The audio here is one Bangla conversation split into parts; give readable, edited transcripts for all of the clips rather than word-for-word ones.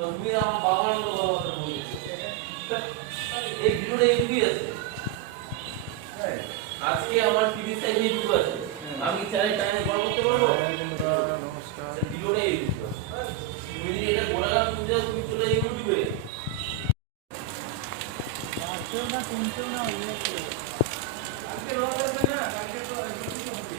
তুমি আমার বাবার মতো কথা বলেছো। এই ভিডিওটা এমবি আছে। আজকে আমার টিভি সাইজ ভিডিও আছে। আমি চ্যানেল টাইমে কল করতে পারবো? নমস্কার। ভিডিওটা এই ভিডিও। তুমি যদি এটা গোলাগাম খুঁজে তুমি চলে যাও ইউটিউবে। আজকেও না শুনতেও না অন্য কেউ। কালকে রোজ আসবে না, কালকে তো ছুটি হবে।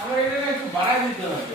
আমার এটা একটু বাড়াই দিতে হবে।